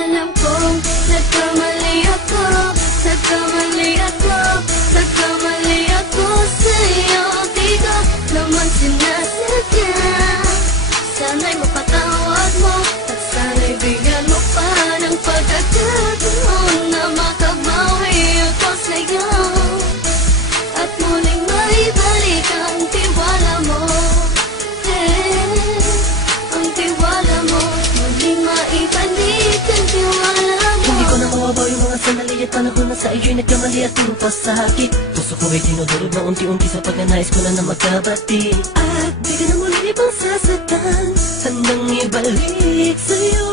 Alam kong nagkamali ako, nagkamali ako, nagkamali ako sa'yo. Di ko naman sinasadya. Sana'y mapatawad mo at sana'y bigyan mo pa ng pagkakataon na makabawi ako sa'yo at muling maibalik ang tiwala mo. Ang tiwala mo, muling maibalik ang tiwala mo. Hindi ko na mawabaw yung mga sandali at panahon na sa iyo'y nagkamali at puro pasakit. Puso ko ay tinudurog na unti-unti sa pagnanais ko na magkabati. At di ka na muli pang sasaktan, handang ibalik sa'yo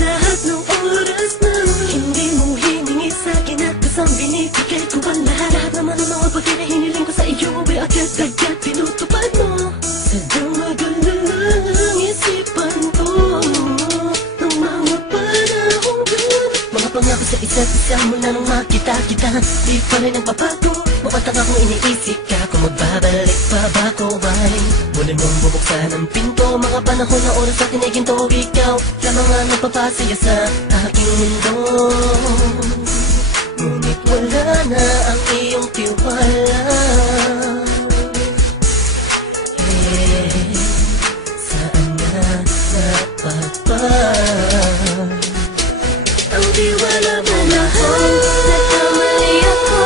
lahat ng oras na hindi mo hiningi sa'kin at kasang binibigay ko ang lahat. Naman ang mga bagay na hiniling ko sa iyo ay agad-agad tinutupad mo. Sadyang maganda lang isipan ko ng mga panahon dun. Mga pangako sa isa't isa mula nung makita kita, di pa rin nagbabago. Mamatang akong iniisip ka kung magbabalik pa ba ko ay muli mong bubuksan ang pinto. Mga panahon na oras sa tiniginto, ikaw lamang ang nagpapasaya sa aking mundo. Ngunit wala na ang iyong tiwala. Saan na napagpag ang tiwala mo mahal? Nagkamali ako,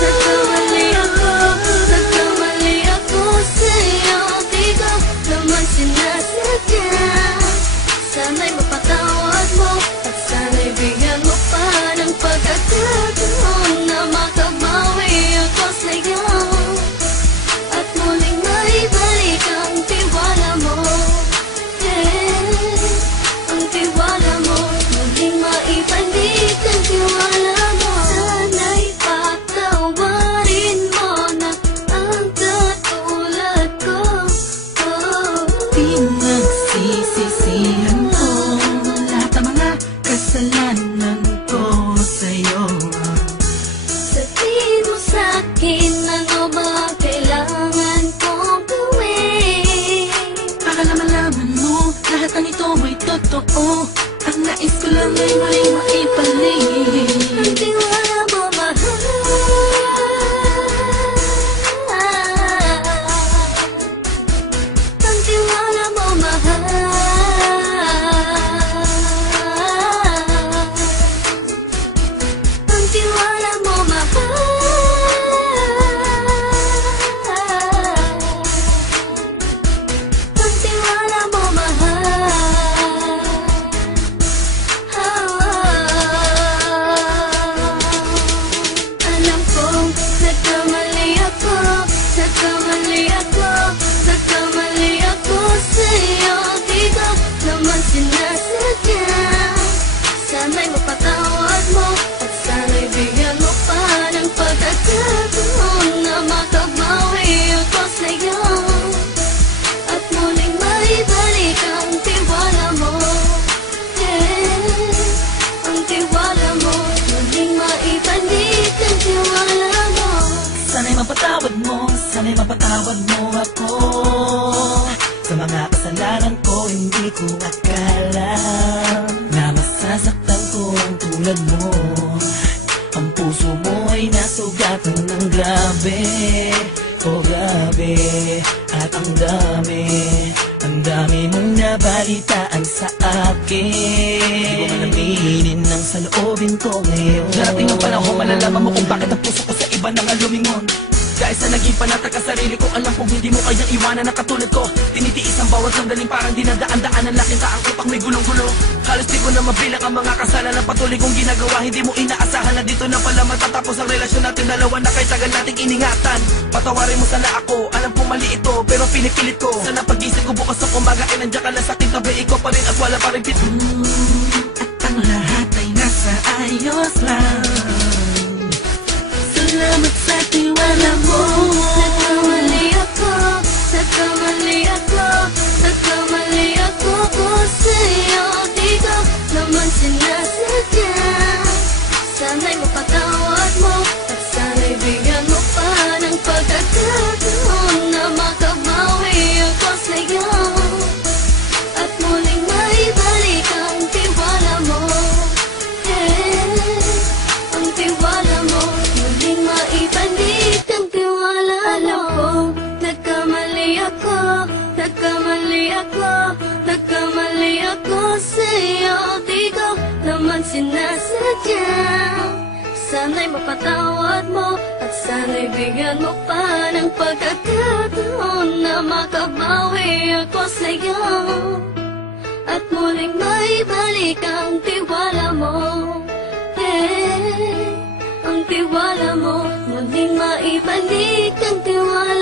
nagkamali ako, nagkamali ako sa'yo. Di ko naman sinasadya. Sana'y mapatawad mo at sana'y bigyan mo pa ng pagkakataon na makabawi ako sa'yo at muling maibalik ang tiwala mo. Ang tiwala mo, muling maibalik ang tiwala mo. Sana'y patawarin mo na ang katulad ko. Pinagsisisihan ko lahat ng mga kasalanan ko sa'yo. Sabihin mo sa'kin ano ba ang kailangan kong gawin. Para malaman mo lahat ng ito ay totoo. Ang nais ko lang ay muling maibalik Ang tiwala mo mahal. Ang tiwala mo mahal. Ang tiwala mo mahal. Ang tiwala mo mahal. Alam kong nagkamali ako, nagkamali ako, nagkamali ako sa'yo. Di ko naman sinasadya. Sana'y mapatawad mo at sana'y bigyan mo pa ng pagkakataon na makabawi ako sa'yo at muling maibalik ang tiwala mo. Ang tiwala mo, muling maibalik ang tiwala mo. Sana'y mapatawad mo, sana'y mapatawad mo ako sa mga kasalanan ko. Hindi ko akala na masasaktan ko ang tulad mo. Ang puso mo ay nasugatan ng grabe, oh grabe. At ang dami mong nabalitaan sa akin. Di ko man aminin ang saloobin ko ngayon. Darating ang panahon, malalaman mo kung bakit ang puso ko sa iba nang alumingon. Dahil sa naging panatag ka sarili ko, alam kong hindi mo kayang iwanan na katulad ko. Tinitiis ang bawat sandaling parang dinadaan-daanan. Nakita ang utak may gulong-gulo. Halos di ko na mabilang ang mga kasalanan patuloy kong ginagawa. Hindi mo inaasahan na dito na pala matatapos ang relasyon natin dalawa na kahit tagal nating iningatan. Patawarin mo sana ako, alam kong mali ito pero pinipilit ko. Sana pag-isip ko bukas ng umaga ay nandiyan ka lang sa aking tabi. Ikaw pa rin at wala pa rin at ang lahat ay nasa ayos lang. Salamat sa tiwala mo. Nagkamali ako, nagkamali ako, nagkamali ako sa'yo. Di ko naman sinasadya. Sana'y mapatawad mo at sana'y bigyan mo pa ng pagkakataon na makabawi ako sa'yo at muling maibalik ang tiwala mo. sa'yo, di ko naman sinasadya. Sana'y mapatawad mo at sana'y bigyan mo pa ng pagkakataon na makabawi ako sa'yo at muling maibalik ang tiwala mo. Ang tiwala mo, muling maibalik ang tiwala